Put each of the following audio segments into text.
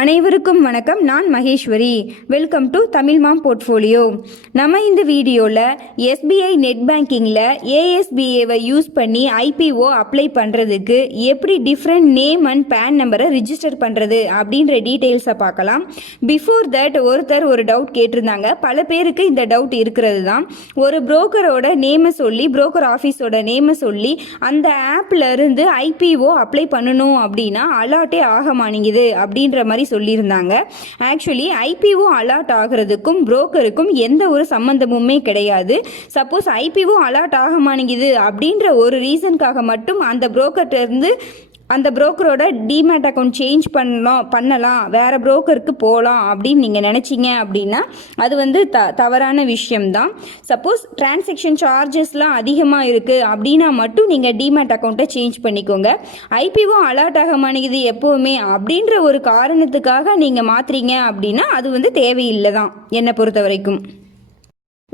அனைவருக்கும் வணக்கம். நான் Maheswari. Welcome to Tamil mom portfolio. நம்ம இந்த வீடியோவில் எஸ்பிஐ நெட் பேங்கிங்கில் ஏஎஸ்பிஏவை யூஸ் பண்ணி ஐபிஓ அப்ளை பண்ணுறதுக்கு எப்படி டிஃப்ரெண்ட் நேம் அண்ட் பேன் நம்பரை ரிஜிஸ்டர் பண்ணுறது அப்படின்ற டீட்டெயில்ஸை பார்க்கலாம். பிஃபோர் தட் ஒரு டவுட் கேட்டிருந்தாங்க. பல பேருக்கு இந்த டவுட் இருக்கிறது தான். ஒரு புரோக்கரோட நேமை சொல்லி, புரோக்கர் ஆஃபீஸோட நேமை சொல்லி அந்த ஆப்பில் இருந்து ஐபிஓ அப்ளை பண்ணணும் அப்படின்னா அலாட்டே ஆக மாட்டேங்குது அப்படின்ற மாதிரி சொல்லியிருந்தாங்க. ஆக்சுவலி ஐபிஓ அலாட் ஆகிறதுக்கும் புரோக்கருக்கும் எந்த ஒரு சம்பந்தமுமே கிடையாது. சப்போஸ் ஐபிஓ அலாட் ஆக மாட்டேங்குது அப்படின்ற ஒரு ரீசனுக்காக மட்டும் அந்த புரோக்கர்ட்ட இருந்து அந்த புரோக்கரோட டிமேட் அக்கௌண்ட் சேஞ்ச் பண்ணலாம், வேறு புரோக்கருக்கு போகலாம் அப்படின்னு நீங்கள் நினச்சிங்க அப்படின்னா அது தவறான விஷயம்தான். சப்போஸ் டிரான்சாக்ஷன் சார்ஜஸ்லாம் அதிகமாக இருக்குது அப்படின்னா மட்டும் நீங்கள் டிமேட் அக்கௌண்ட்டை சேஞ்ச் பண்ணிக்கோங்க. ஐபிஓ அலர்ட் ஆக மாட்டேங்குது எப்போவுமே அப்படின்ற ஒரு காரணத்துக்காக நீங்கள் மாற்றுறீங்க அப்படின்னா அது தேவையில்லை தான் என்னை பொறுத்த வரைக்கும்.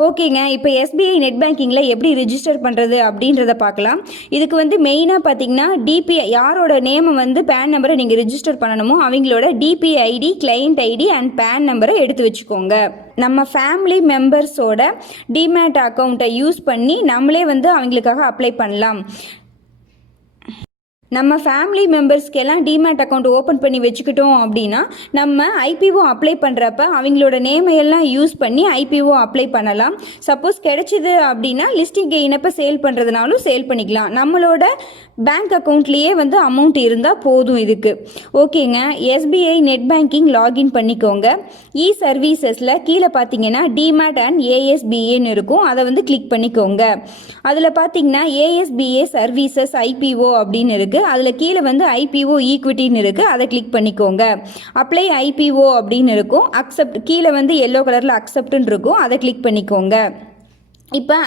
ஓகேங்க, இப்போ எஸ்பிஐ நெட் பேங்கிங்கில் எப்படி ரிஜிஸ்டர் பண்ணுறது அப்படின்றத பார்க்கலாம். இதுக்கு மெயினாக பார்த்தீங்கன்னா டிபிஐ, யாரோட நேமை பேன் நம்பரை நீங்கள் ரிஜிஸ்டர் பண்ணணுமோ அவங்களோட DP ID, client ID and PAN நம்பரை எடுத்து வச்சுக்கோங்க. நம்ம ஃபேமிலி மெம்பர்ஸோட டிமேட் அக்கௌண்ட்டை யூஸ் பண்ணி நம்மளே அவங்களுக்காக அப்ளை பண்ணலாம். நம்ம ஃபேமிலி மெம்பர்ஸ்க்கெல்லாம் டிமேட் அக்கௌண்ட் ஓப்பன் பண்ணி வச்சுக்கிட்டோம் அப்படின்னா நம்ம ஐபிஓ அப்ளை பண்ணுறப்ப அவங்களோட நேமையெல்லாம் யூஸ் பண்ணி ஐபிஓ அப்ளை பண்ணலாம். சப்போஸ் கிடைச்சிது அப்படின்னா லிஸ்டிங் கெயினப்போ சேல் பண்ணுறதுனாலும் சேல் பண்ணிக்கலாம். நம்மளோட பேங்க் அக்கௌண்ட்லேயே அமௌண்ட் இருந்தால் போதும் இதுக்கு. ஓகேங்க, எஸ்பிஐ நெட் பேங்கிங் லாகின் பண்ணிக்கோங்க. இ சர்வீசஸில் கீழே பார்த்தீங்கன்னா டிமேட் அண்ட் ஏஎஸ்பிஏன்னு இருக்கும். அதை கிளிக் பண்ணிக்கோங்க. அதில் பார்த்தீங்கன்னா ஏஎஸ்பிஏ சர்வீசஸ் ஐபிஓ அப்படின்னு இருக்குது. அதில் கீழே ஐபிஓ ஈக்விட்டின்னு இருக்குது. அதை கிளிக் பண்ணிக்கோங்க. அப்ளை ஐபிஓ அப்படின்னு இருக்கும். அக்செப்ட் கீழே எல்லோ கலரில் அக்செப்ட்னு இருக்கும். அதை கிளிக் பண்ணிக்கோங்க. இப்போ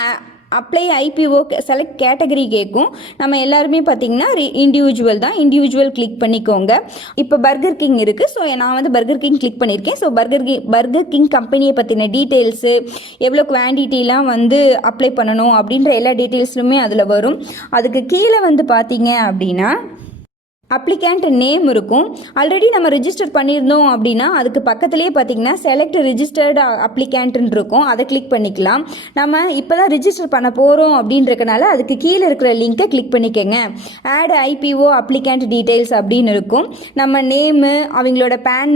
அப்ளை ஐபிஓ செலக்ட் கேட்டகரி கேட்கும். நம்ம எல்லாருமே பார்த்தீங்கன்னா இண்டிவிஜுவல் தான். இண்டிவிஜுவல் கிளிக் பண்ணிக்கோங்க. இப்போ பர்கர் கிங் இருக்குது. ஸோ நான் பர்கர் கிங் கிளிக் பண்ணியிருக்கேன். ஸோ பர்கர் கிங் கம்பெனியை பற்றின டீட்டெயில்ஸு, எவ்வளோ குவான்டிட்டிலாம் அப்ளை பண்ணணும் அப்படின்ற எல்லா டீட்டெயில்ஸுமே அதில் வரும். அதுக்கு கீழே பார்த்தீங்க அப்படின்னா அப்ளிகேண்ட் நேம் இருக்கும். ஆல்ரெடி நம்ம ரிஜிஸ்டர் பண்ணியிருந்தோம் அப்படின்னா அதுக்கு பக்கத்துலேயே பார்த்தீங்கன்னா செலக்ட் ரிஜிஸ்டர்டு அப்ளிகேண்ட்னு இருக்கும். அதை கிளிக் பண்ணிக்கலாம். நம்ம இப்போ தான் ரிஜிஸ்டர் பண்ண போகிறோம் அப்படின்றதுனால அதுக்கு கீழே இருக்கிற லிங்கை கிளிக் பண்ணிக்கோங்க. ஆட் ஐபிஓ அப்ளிகேண்ட் டீட்டெயில்ஸ் அப்படின்னு இருக்கும். நம்ம நேமு, அவங்களோட பேன்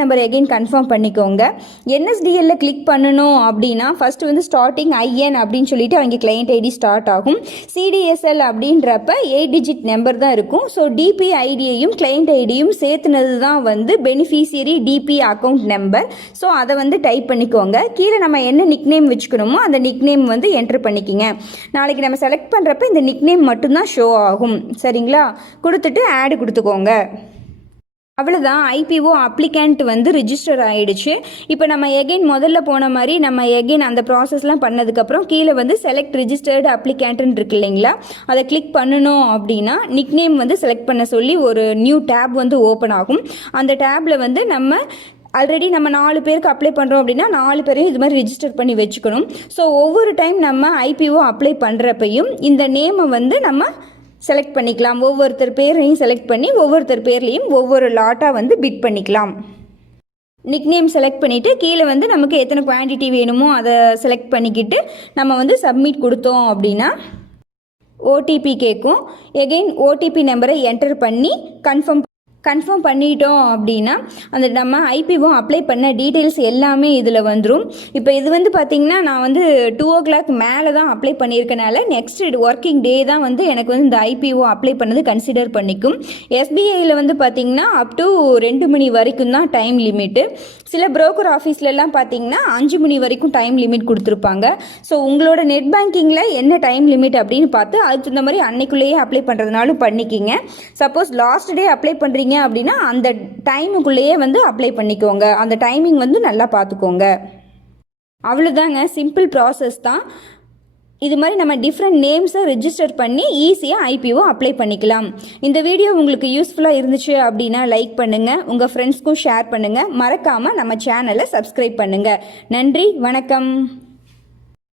நம்பர் எகைன் கன்ஃபார்ம் பண்ணிக்கோங்க. என்எஸ்டிஎல்ல கிளிக் பண்ணணும் அப்படின்னா ஃபர்ஸ்ட் ஸ்டார்டிங் ஐஎன் அப்படின்னு சொல்லிட்டு அவங்க கிளைண்ட் ஐடி ஸ்டார்ட் ஆகும். சிடிஎஸ்எல் அப்படின்றப்ப 8 டிஜிட் நம்பர் தான் இருக்கும். ஸோ டிபி ஐடியையும் கிளைண்ட் ஐடியும் சேர்த்துனது தான் beneficiary DP account number. So அதை டைப் பண்ணிக்கோங்க. கீழே நம்ம என்ன நிக்நேம் வச்சுக்கணுமோ அந்த நிக்நேம் என்டர் பண்ணிக்கோங்க. நாளைக்கு நம்ம செலக்ட் பண்ணுறப்ப இந்த நிக்நேம் மட்டும்தான் ஷோ ஆகும். சரிங்களா? கொடுத்துட்டு ஆட் கொடுத்துக்கோங்க. அவ்வளோதான், ஐபிஓ அப்ளிகேண்ட் ரிஜிஸ்டர் ஆகிடுச்சு. இப்போ நம்ம எகைன் முதல்ல போன மாதிரி நம்ம எகைன் அந்த ப்ராசஸ்லாம் பண்ணதுக்கப்புறம் கீழே செலக்ட் ரிஜிஸ்டர்டு அப்ளிகேண்ட்னு இருக்கு இல்லைங்களா, அதை கிளிக் பண்ணணும் அப்படின்னா நிக்நேம் செலக்ட் பண்ண சொல்லி ஒரு நியூ டேப் ஓப்பன் ஆகும். அந்த டேப்பில் நம்ம ஆல்ரெடி நம்ம 4 பேருக்கு அப்ளை பண்ணுறோம் அப்படின்னா 4 பேரையும் இது மாதிரி ரிஜிஸ்டர் பண்ணி வச்சுக்கணும். ஸோ ஒவ்வொரு டைம் நம்ம ஐபிஓ அப்ளை பண்ணுறப்பையும் இந்த நேமை நம்ம செலக்ட் பண்ணிக்கலாம். ஒவ்வொருத்தர் பேரையும் செலக்ட் பண்ணி ஒவ்வொருத்தர் பேர்லேயும் ஒவ்வொரு லாட்டாக பிட் பண்ணிக்கலாம். நிக்நேம் செலக்ட் பண்ணிவிட்டு கீழே நமக்கு எத்தனை குவான்டிட்டி வேணுமோ அதை செலக்ட் பண்ணிக்கிட்டு நம்ம சப்மிட் கொடுத்தோம் அப்படின்னா ஓடிபி கேட்கும். எகெயின் ஓடிபி நம்பரை என்டர் பண்ணி கன்ஃபார்ம் பண்ணிட்டோம் அப்படின்னா அந்த நம்ம ஐபிஓ அப்ளை பண்ண டீட்டெயில்ஸ் எல்லாமே இதில் வந்துடும். இப்போ இது பார்த்தீங்கன்னா நான் 2 o'clock மேலே தான் அப்ளை பண்ணியிருக்கனால நெக்ஸ்ட் ஒர்க்கிங் டே தான் எனக்கு இந்த ஐபிஓ அப்ளை பண்ணது கன்சிடர் பண்ணிக்கும். எஸ்பிஐயில் பார்த்தீங்கன்னா அப் டு 2 மணி வரைக்கும் தான் டைம் லிமிட்டு. சில புரோக்கர் ஆஃபீஸ்லலாம் பார்த்தீங்கன்னா 5 மணி வரைக்கும் டைம் லிமிட் கொடுத்துருப்பாங்க. ஸோ உங்களோட நெட் பேங்கிங்கில் என்ன டைம் லிமிட் அப்படின்னு பார்த்து அதுக்கு தகுந்த மாதிரி அன்னைக்குள்ளேயே அப்ளை பண்ணுறதுனாலும் பண்ணிக்கிங்க. சப்போஸ் லாஸ்ட் டே அப்ளை பண்ணுறீங்க அப்படின்னா அந்த டைமுக்குள்ளேயே அப்ளை பண்ணிக்கோங்க. அந்த டைமிங் நல்லா பார்த்துக்கோங்க. அவ்வளோதாங்க, சிம்பிள் ப்ராசஸ் தான். இது மாதிரி நம்ம டிஃப்ரெண்ட் நேம்ஸை ரிஜிஸ்டர் பண்ணி ஈஸியாக ஐபிஓ அப்ளை பண்ணிக்கலாம். இந்த வீடியோ உங்களுக்கு யூஸ்ஃபுல்லாக இருந்துச்சு அப்படின்னா லைக் பண்ணுங்கள், உங்கள் ஃப்ரெண்ட்ஸ்க்கும் ஷேர் பண்ணுங்கள், மறக்காமல் நம்ம சேனலை சப்ஸ்கிரைப் பண்ணுங்கள். நன்றி, வணக்கம்.